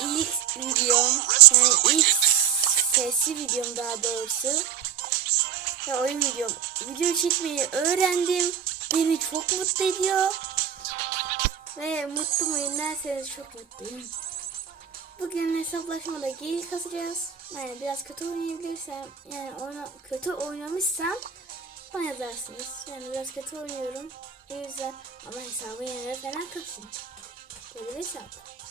ilk videom yani ilk sesli videom daha doğrusu ve oyun videom. Video çekmeyi öğrendim. Beni çok mutlu ediyor. Ve mutlu muyum derseniz çok mutluyum. Bugün hesaplaşmada geyik kasacağız. Yani biraz kötü oynayabilirsem, yani oyna, kötü oynamışsam bana yazarsınız. Yani biraz kötü oynuyorum. O yüzden ama hesabı yine falan kasın. Böyle hesap.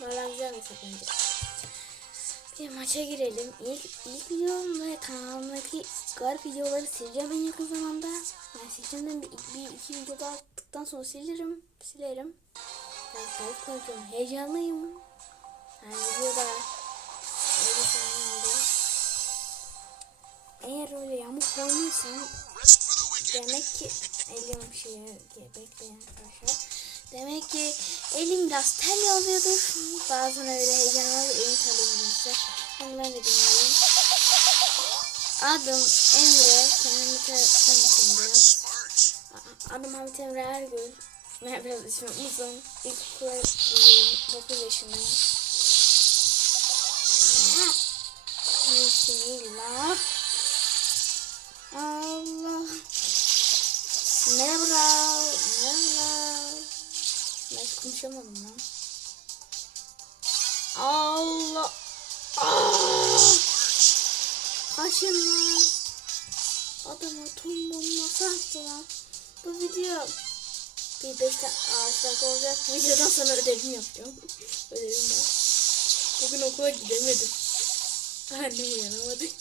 Valla güzel bence. Bir maça girelim. İlk, ilk videom ve kanalımdaki garip videoları sileceğim en yakın zamanda. Yani sileceğim bir, bir iki video daha attıktan sonra silerim. Silerim. Ben garip konuşuyorum. Heyecanlıyım. Yani videoda öyle saniye oldu. Eğer öyle yamuk oynuyorsan demek ki elim şey bekleyin arkadaşlar. Demek ki elim biraz tel alıyordur. Bazen öyle heyecanlar ve elim tel oluyorsa. Onu ben de bilmiyorum. Adım Emre. Kendimi tanıtayım biraz. Adım Hamit Emre Ergül. Ben biraz ismim uzun. İlkokula gidiyorum. 9 yaşındayım. Bismillah. Allah. Merhaba. Konuşamadım lan. Allah. Aa! Kaçın lan. Adama tüm bombası attı lan. Bu video bir 5 dakika olacak. Videodan sonra ödevimi yapacağım. Ödevim var. Bugün okula gidemedim. Annem uyanamadı.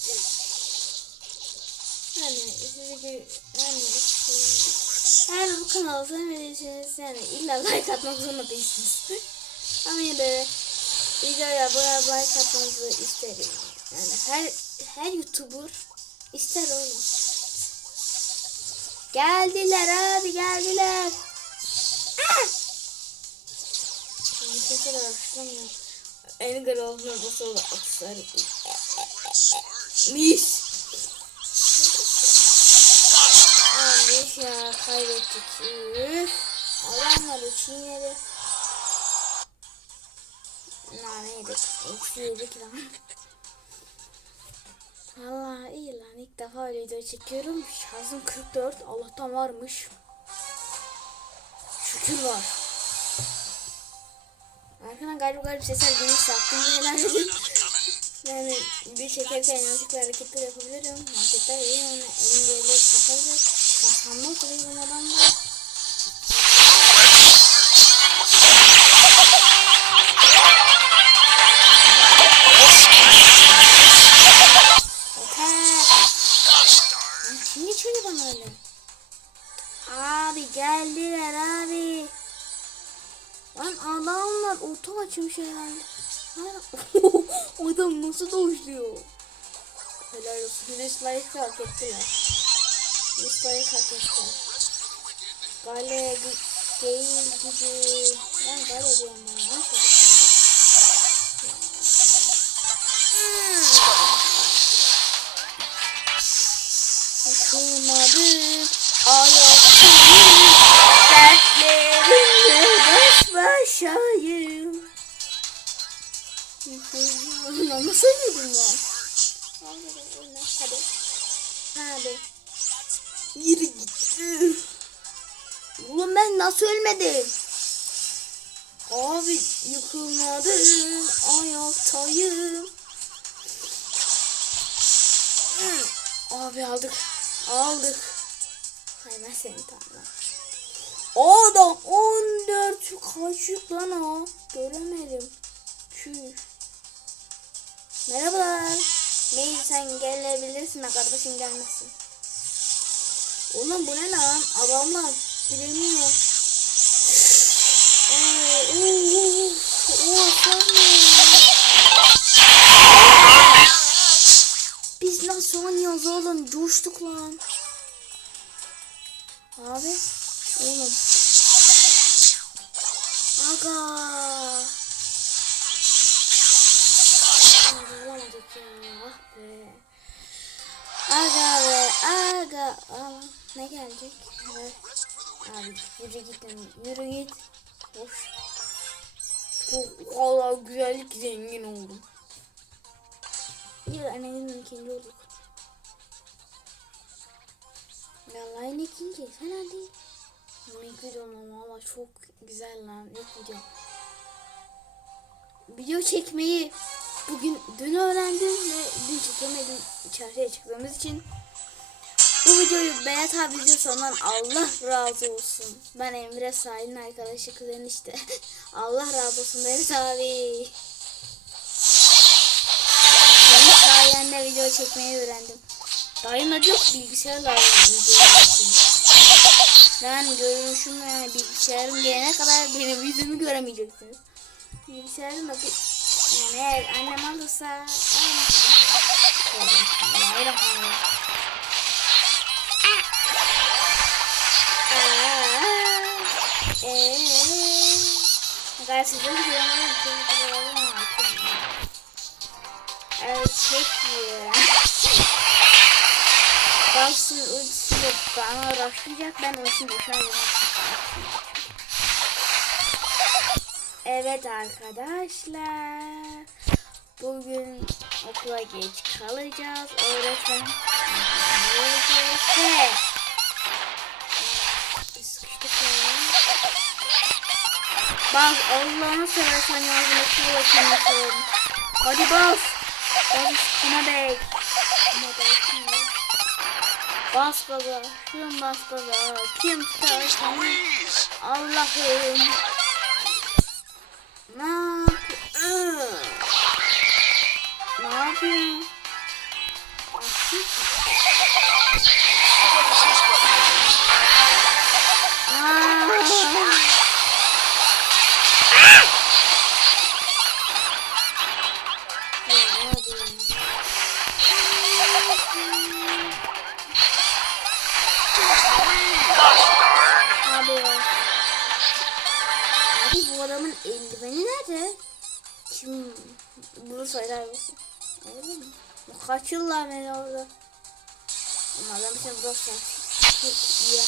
Yani sizi yani eğer bu kanalı sevmediyseniz yani illa like atmak zorunda değilsiniz. Ama yine de videoya bana like atmanızı isterim. Yani her her youtuber ister oğlum. Geldiler abi geldiler. Ah! Şimdi sese de başlamıyor. En garip olduğunu nasıl olur? Aksarım. Mis. Ya kaybettik. Üf. Adamları çiğnedi. Nane yedik. Eksi yedik lan. Valla iyi lan ilk defa video çekiyorum. Şarjım 44. Allah'tan varmış. Şükür var. Arkadan garip garip sesler gelirse aklımda helal edin. Yani bir çekerken yanlışlıkla hareketler yapabilirim. Hareketler iyi yani elimde elle çakabilir. Lan Kim geçiyor bana öyle? Abi geldiler abi. Lan adamlar oto açmış herhalde. Adam nasıl dojluyor? Helal olsun. De like hak ettiler. Hak ettiler. Gale değil gibi. Ben gale diyorum ben. Düşündüm. Okumadım ayaktayım Dertlerimle baş başayım Ama söyledim ben Hadi Hadi Yürü git Oğlum ben nasıl ölmedim Abi yıkılmadım ayaktayım Abi aldık. Aldık. Hay ben seni tamam. Adam 14 kaçık lan o. Göremedim. Çüş. Merhabalar. Mail sen gelebilirsin de kardeşin gelmesin. Oğlum bu ne lan? Adamlar direniyor. Oo, oo, oo, Biz nasıl oynuyoruz oğlum? Coştuk lan. Abi. Oğlum. Aga. Alamadık ya. Ah be. Aga be. Aga. Aa, ne gelecek? Evet. Abi yürü git. Yürü git. Boş. Çok valla güzellik zengin oldum. Ya annenin ikinci olduk. Vallahi ikinci fena değil. İlk videom valla çok güzel lan ilk video. Video çekmeyi bugün dün öğrendim ve dün çekemedim çarşıya çıktığımız için. Bu videoyu Beyat abi ondan Allah razı olsun. Ben Emre Sahil'in arkadaşı kuzen işte. Allah razı olsun Beyat abi. Senin sayende video çekmeyi öğrendim. Dayım da yok bilgisayar lazım video. Ben görünüşüm yani bilgisayarım gelene kadar benim yüzümü göremeyeceksiniz. Bilgisayarım bir... Yani eğer annem alırsa... Ya. Baksın ultisiyle bana uğraşmayacak. Ben ultisini boşa Evet arkadaşlar. Bugün okula geç kalacağız. Öğretmen gelecek. Bas Allah'ını seversen yardım et. Allah'ını Hadi bas. Bas üstüne bek. Bas baba. Şun bas baba. Kim tutar seni? Allah'ım. Ne yapıyorsun? Ne yapıyorsun? Adamın eldiveni nerede? Kim bulursa helal olsun. Öyle Kaç yıllar beri orada. Ama adam sen burası çok iyi.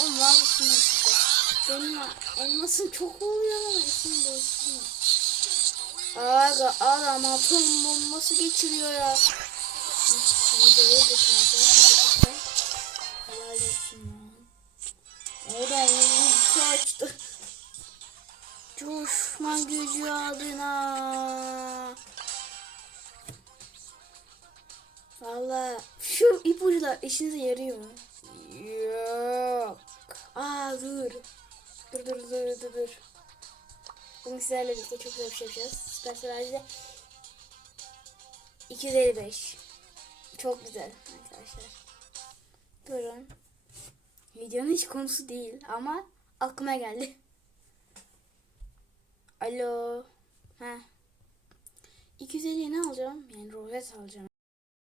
Oğlum var mısın. Benim elmasım çok oluyor ama isim değiştirmiyor. Aga adam atom bombası geçiriyor ya. Hadi bakalım. Helal olsun ya. Oradan ulti açtı. Coşma gücü adına. Valla şu ipucular işinize yarıyor mu? Yok. Aa dur. Dur dur dur dur dur. Bugün sizlerle birlikte çok güzel bir şey yapacağız. Süpersel'de 255. Çok güzel arkadaşlar. Durun. Videonun hiç konusu değil ama aklıma geldi. Alo. Ha. 250'ye ne alacağım? Yani rozet alacağım